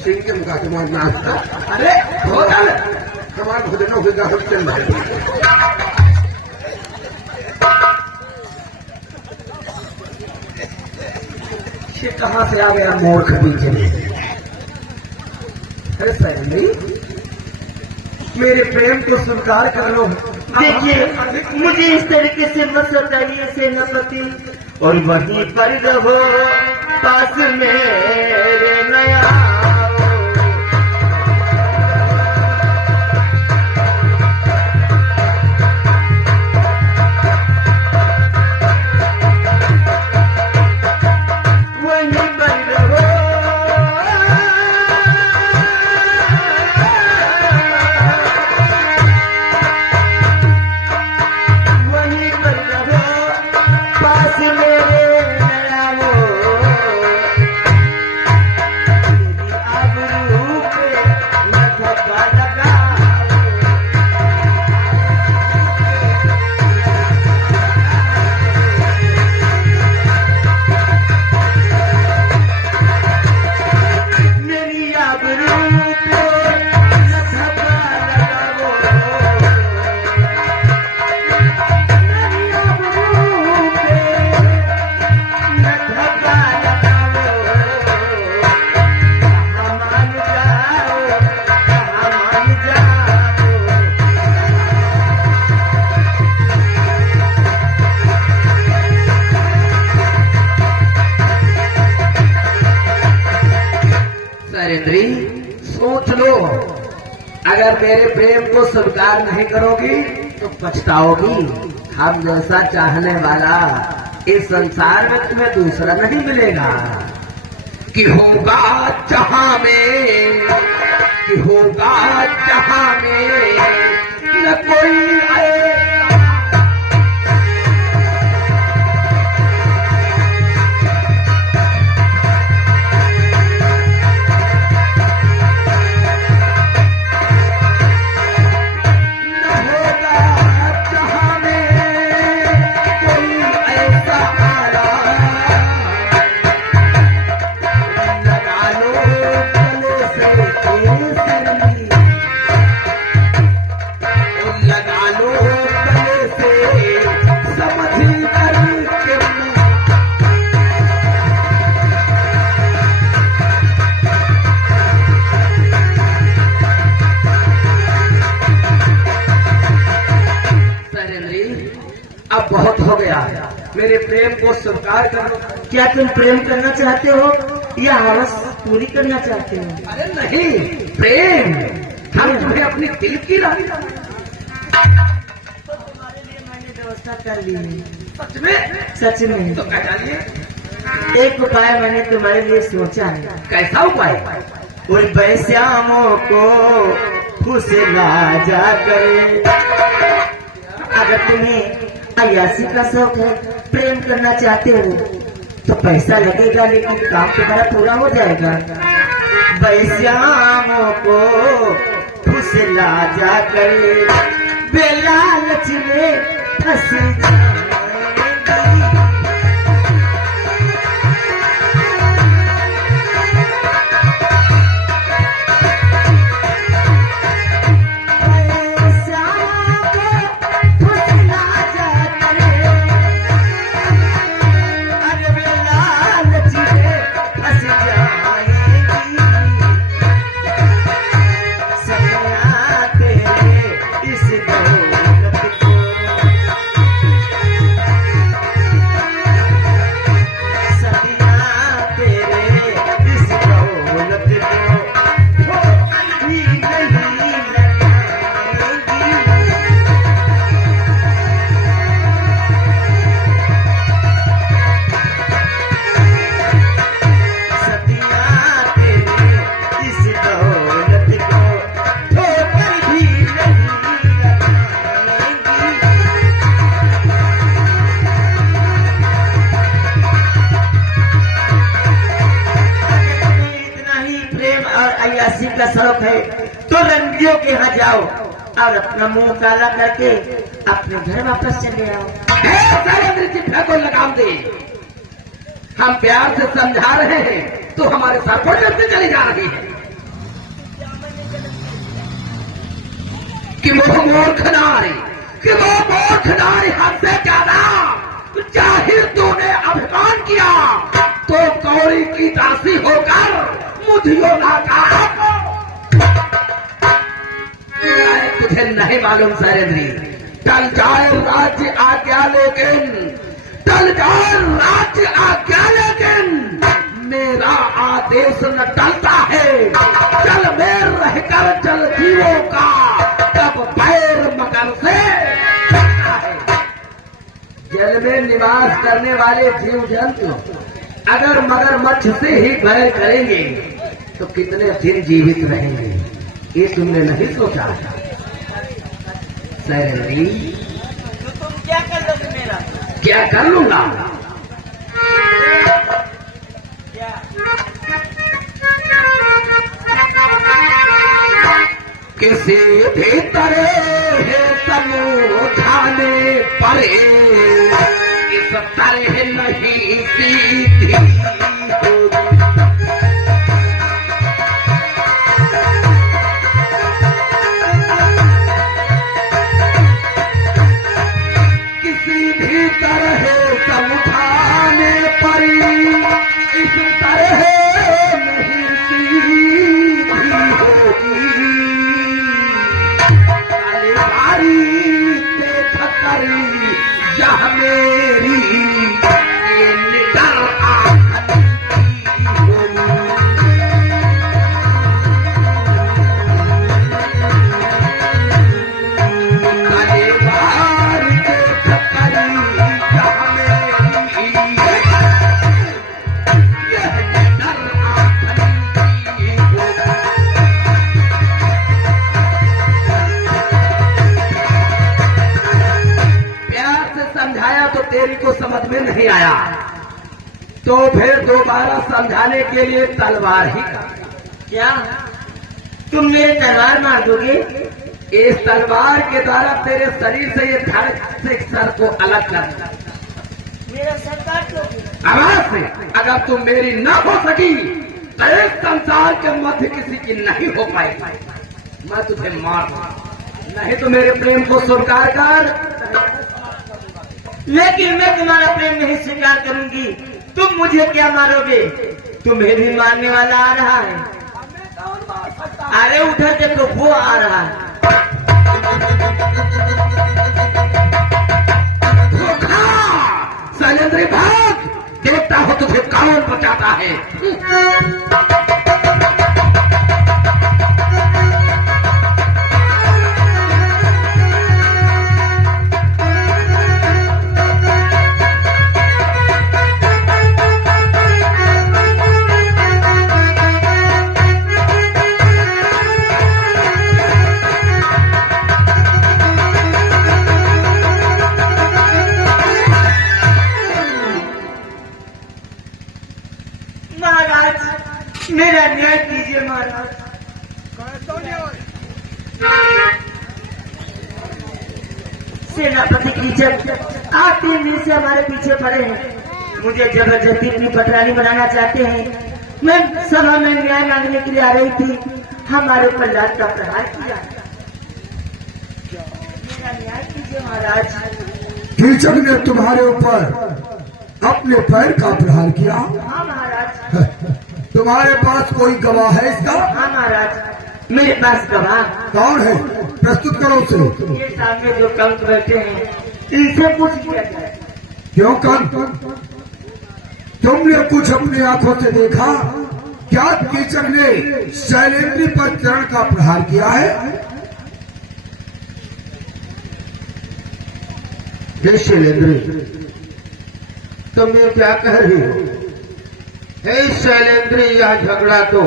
सिंह के मुका तुम्हार नाच अरे हो गया हमारे भोजनों के गाहक चल रहे ये कहां से आ गया मूर्ख बीच में। अरे सहेली मेरे प्रेम को स्वीकार कर लो। देखिए मुझे इस तरीके से मत सताइए सेनापति, और वहीं पर रहो पास मेरे नया। सोच लो अगर मेरे प्रेम को स्वीकार नहीं करोगी तो पछताओगी। हम जैसा चाहने वाला इस संसार में तुम्हें दूसरा नहीं मिलेगा। कि होगा जहां में, कि होगा जहां में न कोई आए। अब बहुत हो गया, मेरे प्रेम को स्वीकार करो। क्या तुम प्रेम करना चाहते हो या हवस पूरी करना चाहते हो? अरे नहीं, प्रेम। हम तुम्हें अपनी दिल की रानी। तो तुम्हारे लिए मैंने व्यवस्था कर ली है। सच में? सच में। तो क्या चाहिए? एक उपाय मैंने तुम्हारे लिए सोचा है। कैसा उपाय? उन वैश्यामों को फुसला जाकर, अगर तुम्हें अयासी का शौक है, प्रेम करना चाहते हो तो पैसा लगेगा, लेकिन काम तुम्हारा पूरा हो जाएगा। वैश्यामों को फुसला जाकर बेलालच में फंस जाएगी। का शौक है तो रंगियों के यहाँ जाओ और अपना मुंह काला करके अपने घर वापस चले आओ। को लगाम दे। हम प्यार से समझा रहे हैं तो हमारे सर पर चढ़ते चली जा रही है कि वो मूर्ख नारी, कि वो मूर्ख नारी हद से ज्यादा जाहिर तूने अभिमान किया तो कौड़ी की दासी होकर मुझियो लाका तुझे नहीं मालूम शैलेंद्री, टल जाए राज्य आज्ञा लेकिन, टल जाए राज्य आज्ञा लेकिन मेरा आदेश न टलता है। जल में रहकर जल जीवों का तब पैर मगर से है। जल में निवास करने वाले जीव जंतु अगर मगरमच्छ से ही बैर करेंगे तो कितने दिन जीवित रहेंगे, ये तुमने नहीं सोचा था शैलेंद्री? तो तुम क्या कर लोगे मेरा? क्या कर लूंगा? क्या? किसी भी तरह समझाने पड़े इस तरह नहीं सीधी होगी। किसी भी तरह समझाने पड़ी इस तरह नहीं सीधी होगी। देख कर यह मेरी ये निडर आंखों काले बार देख कर यह मेरी यह निडर समझाया तो तेरी को समझ में नहीं आया तो फिर दोबारा समझाने के लिए तलवार ही का। क्या तुम मेरे तलवार मार दोगे? इस तलवार के द्वारा तेरे शरीर से ये धड़ से सर को अलग कर मेरा सर काट दोगे? आवाज से अगर तुम मेरी न हो सकी तो इस संसार के मध्य किसी की नहीं हो पाई, मैं तुझे मार दूंगा। नहीं तो मेरे प्रेम को स्वीकार कर। लेकिन मैं तुम्हारा प्रेम नहीं स्वीकार करूंगी। तुम मुझे क्या मारोगे? तुम्हें भी मारने वाला आ रहा है। अरे उधर देखो वो आ रहा है। शैलेंद्री भाग, देखता हो तुझे कौन बचाता है। महाराज मेरा न्याय कीजिए महाराज। सेनापति की जब आप 3 दिन से हमारे पीछे पड़े हैं, मुझे जबरदस्ती अपनी पटरानी बनाना चाहते हैं। मैं सभा में न्याय मांगने के लिए आ रही थी, हमारे ऊपर लात का प्रहार किया। मेरा न्याय कीजिए महाराज। कीचक ने तुम्हारे ऊपर अपने पैर का प्रहार किया? हाँ महाराज। तुम्हारे पास कोई गवाह है इसका? हाँ महाराज, मेरे पास गवाह। कौन है? प्रस्तुत करो उसे। ये सामने जो कंक बैठे हैं, इनसे पूछ लिया जाए। क्यों कंक? तुमने कुछ अपनी आंखों से देखा? क्या कीचक ने शैलेंद्री पर चरण का प्रहार किया है? जय शैलेंद्री, तुम ये क्या कह रही हो? हे शैलेंद्री, यह झगड़ा तो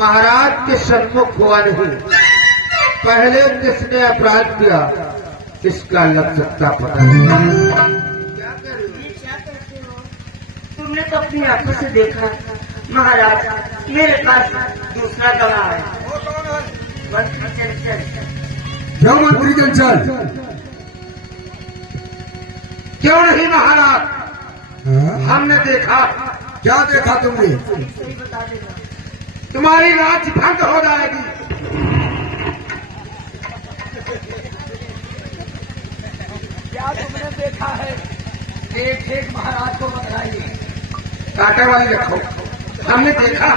महाराज के सन्मुख हुआ नहीं। पहले किसने अपराध किया इसका लग सकता पता नहीं। क्या कहते हो? तुमने तो अपनी आंखों से देखा। महाराज, मेरे पास दूसरा गवाह है। मंत्री चंचल। क्यों मंत्री चंचल? क्यों नहीं महाराज? हमने देखा। क्या देखा तुमने? तुम्हारी राज भंग हो जाएगी। क्या तुमने देखा है? एक एक महाराज को बताइए। कांटे वाली रखो। हमने देखा।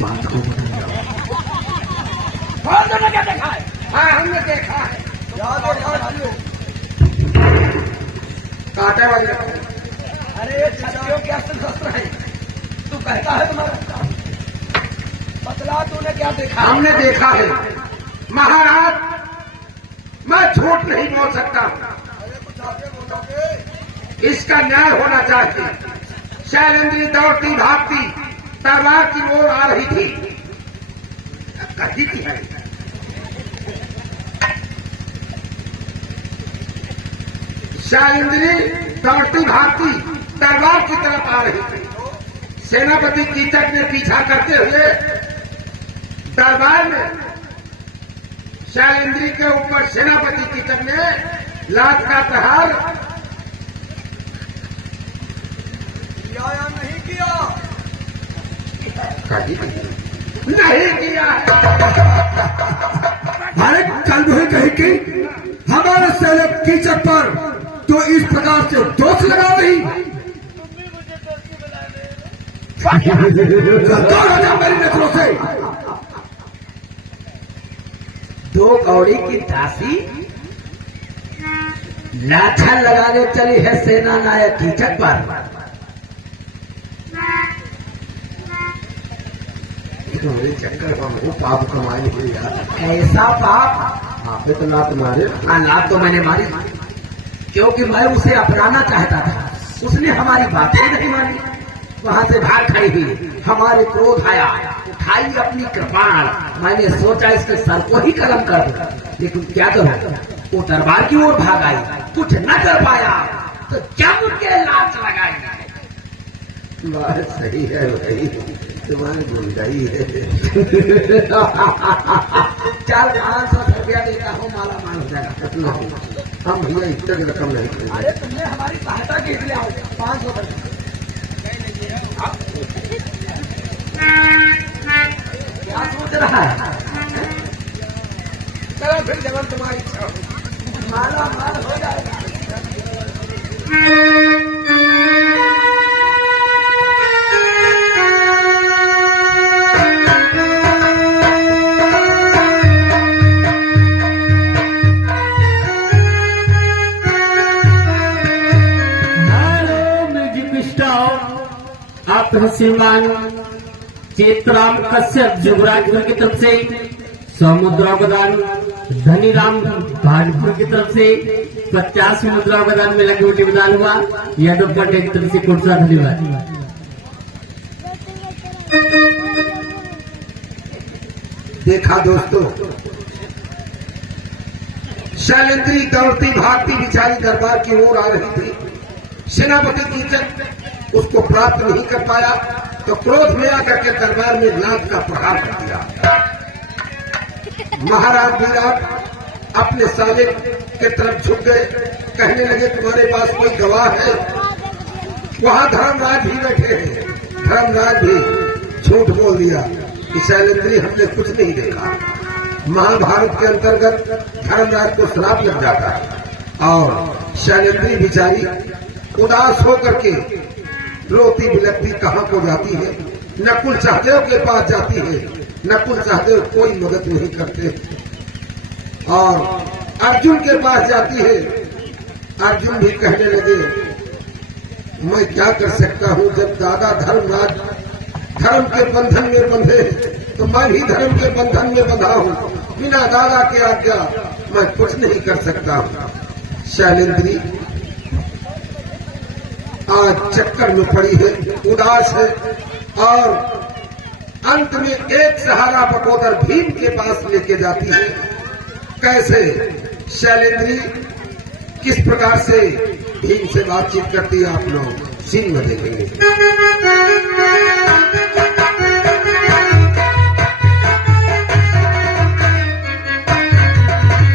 बात को और तुमने क्या देखा है? हाँ, हमने देखा है। क्या देखा है? कांटे वाली रखो। अरे छत्रियों क्या शस्त्र है? तू कहता है तुम्हारा बतला, तूने क्या देखा? हमने देखा है महाराज, मैं झूठ नहीं बोल सकता। इसका न्याय होना चाहिए। शैलेंद्री दौड़ती भागती तलवार की ओर आ रही थी। कही थी है। शैलेंद्री दौड़ती भागती तलवार की तरफ आ रही थी। सेनापति कीचक ने पीछा करते हुए दरबार में शैलेंद्री के ऊपर सेनापति कीचक ने लात का प्रहार किया या नहीं किया? नहीं किया। अरे कल भी कही कि हमारे सैनिक कीचक पर तो इस प्रकार से दोष लगा रही। दूर हो जा मेरी नजरों से। दो कौड़ी की दासी लाछन लगाने चली है सेना नायक कीचक पर। चक्कर हमको पाप कमाई हुई यार। ऐसा पाप? आपने तो लात मारे। लात तो मैंने मारी, क्योंकि मैं उसे अपनाना चाहता था। उसने हमारी बात ही नहीं मानी, वहां से भाग खड़ी हुई। हमारे क्रोध आया, उठाई अपनी कृपाण। मैंने सोचा इसके सर को ही कलम कर दूं, लेकिन क्या करूं, वो दरबार की ओर भाग आई। कुछ न कर पाया तो जम के लात लगाई। बात सही है भाई, तुम्हारी गुंडाई है। 400-500 रुपया देता हूँ, माला माल हो जाएगा। हम भैया इतना रकम नहीं देंगे। अरे तुमने हमारी सहायता के लिए आओ, 500 क्या सोच रहा है? चलो फिर जब तुम्हारी इच्छा हो। माला माल हो जाएगा। आप श्रीमान चेतराम कश्यप जुगराजपुर की तरफ से समुद्रा प्रदान, धनीराम भाजपुर की तरफ से 50 मुद्रा प्रदान में लगे उल्टी प्रदान हुआ। यादव पार्टी की तरफ से कोटसा धन्यवाद। देखा दोस्तों, शैलेंद्री दौड़ती भागती बिचारी दरबार की ओर आ रही थी। सेनापति कीचक उसको प्राप्त नहीं कर पाया तो क्रोध में आकर के दरबार में लात का प्रहार कर दिया। महाराज विराट अपने साले के तरफ झुक गए, कहने लगे तुम्हारे पास कोई गवाह है? वहां धर्मराज भी बैठे हैं। धर्मराज भी झूठ बोल दिया कि शैलेंद्री हमने कुछ नहीं देखा। महाभारत के अंतर्गत धर्मराज को श्राप लग जाता है और शैलेंद्री बिचारी उदास होकर के रोती बिलखती कहां को जाती है। नकुल सहदेव के पास जाती है। नकुल सहदेव कोई मदद नहीं करते और अर्जुन के पास जाती है। अर्जुन भी कहने लगे मैं क्या कर सकता हूं, जब दादा धर्मराज धर्म के बंधन में बंधे तो मैं भी धर्म के बंधन में बंधा हूं। बिना दादा के आज्ञा मैं कुछ नहीं कर सकता हूं। शैलेंद्री आज चक्कर में पड़ी है, उदास है और अंत में एक सहारा बकोदर भीम के पास लेके जाती है। कैसे शैलेंद्री किस प्रकार से भीम से बातचीत करती है आप लोग सीन में देखेंगे।